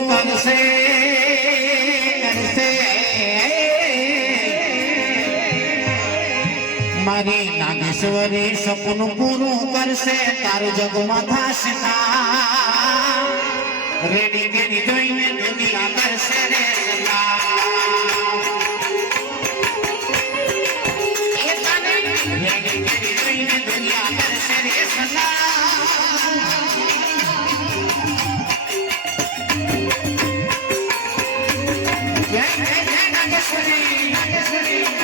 કરશે કરશે મારી નાગેશ્વરી સપનું પૂરું કરશે તારું જગમાં થશે ના રેડી કેરી જોઈને દુનિયા કરશે રે સલા રેડી કેરી જોઈને દુનિયા કરશે રે સલા જય જય જય નાગેશ્વરી નાગેશ્વરી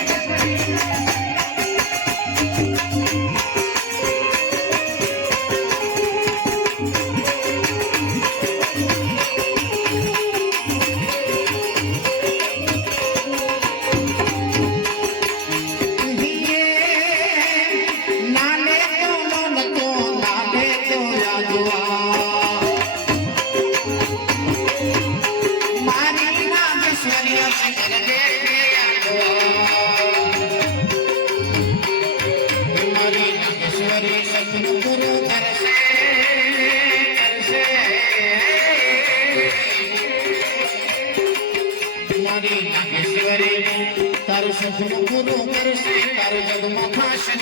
તારું સપનું પૂરું કરશે તારું જગમાં થશે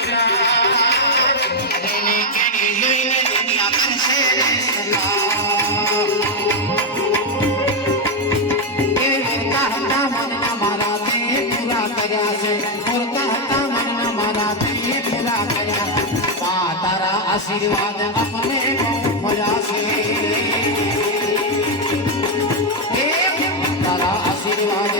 એને કેની જોઈને દુનિયા કરશે રે સલા એ મોરતા હતા મનના મારા તે પૂરા કર્યા છે મોરતા હતા મનના મારા તે પૂરા કર્યા મા તારા આશીર્વાદ આપને બહુ મળ્યા છે તારા આશીર્વાદ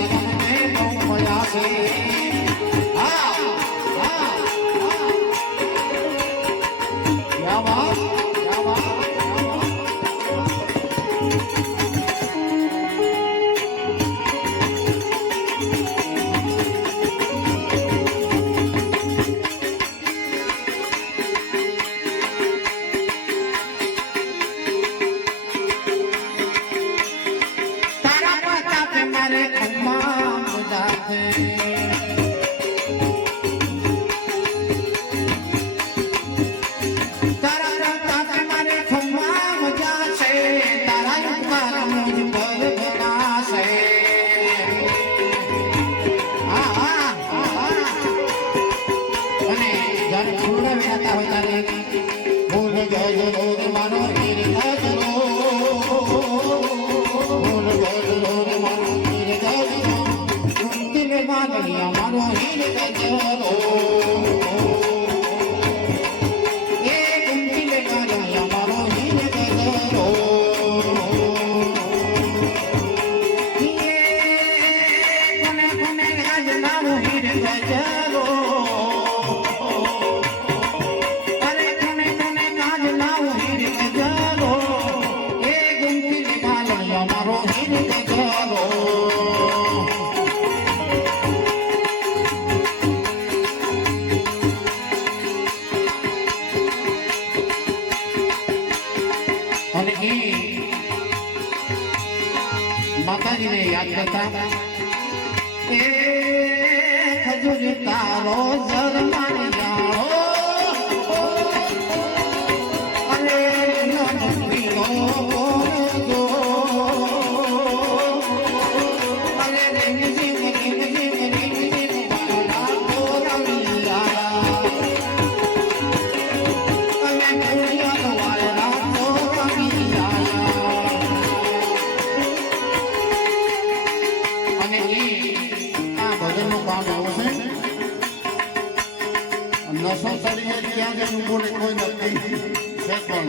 માતાજીને યાદ કરતા એ ખજૂર તારો જરમાન જાઓ અરે નંદીનો બોલજો અરે રેંજી બાળા બોલાવિયા અને કુરિયા વાળા બોલાવિયા અને આ ભજનનું કામ આવું છે નસો ચડીએ ત્યાં જઈને બોલે કોઈ નથી છે પણ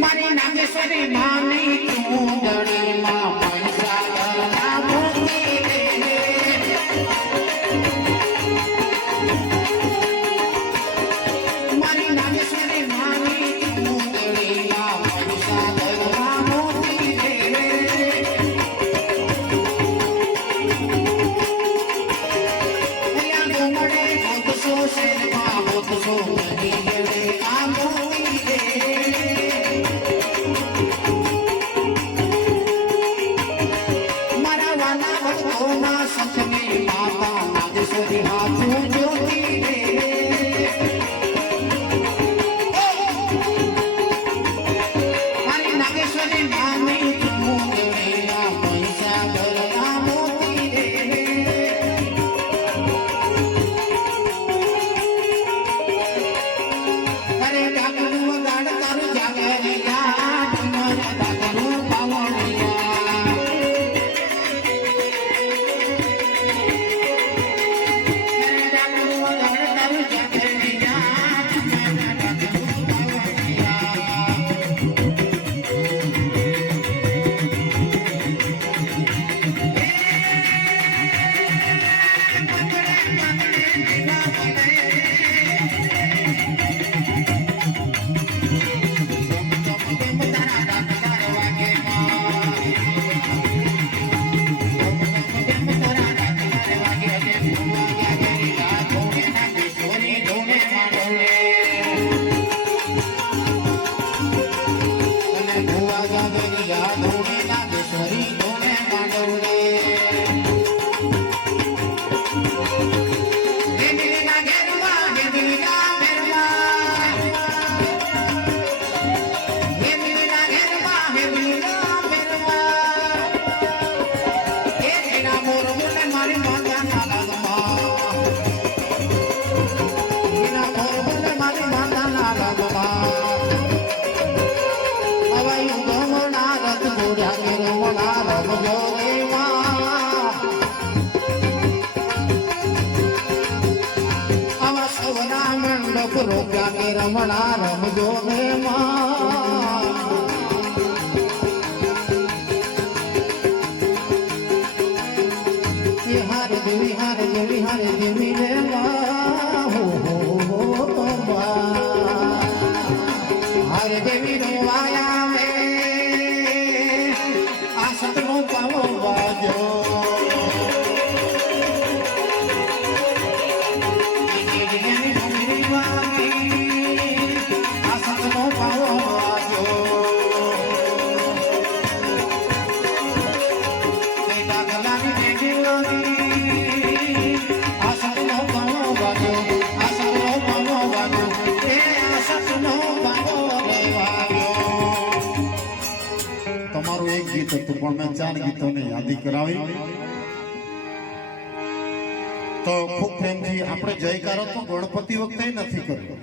મારી નાગેશ્વરી માની ચૂંદડીમાં પૈસા ગળા મોતી મારી નાગેશ્વરી માની ચૂંદડીમાં પૈસા ગળા મોતી ભુવા જાગરિયા ધોણે નાગેશ્વરી ધોણે માંડવ રે હેદરીના ઘેરમાં હેદરીના ઘેરમાં હેદરીના ઘેરમાં હેદરીના ઘેરમાં એ એના મોર બોલે મારી માતા ના લાગમાં એના મોર બોલે મારી માતા ના લાગમાં અવાઈ ગમના રથ જોડ્યા કે રમણા રમજો રે માં આવા સવના મંડપ રોક્યા કે રમણા રમજો રે માં હારે દેવી રે માં હો હારે દેવી નો વાયા મે આ સતનો પાવો વાજો આ સતનો પાવો વાજો બેટા ગલાની દેવી આ સતનો પાવો વાજો આ સતનો પાવો વાજો એ આ સતનો પાવો રે વાજો તમારું એક ગીત હતું પણ મેં 4 ગીતોને યાદી કરાવી તો ખૂબ પ્રેમથી આપણે જયકારો તો ગણપતિ વખતે નથી કર્યો.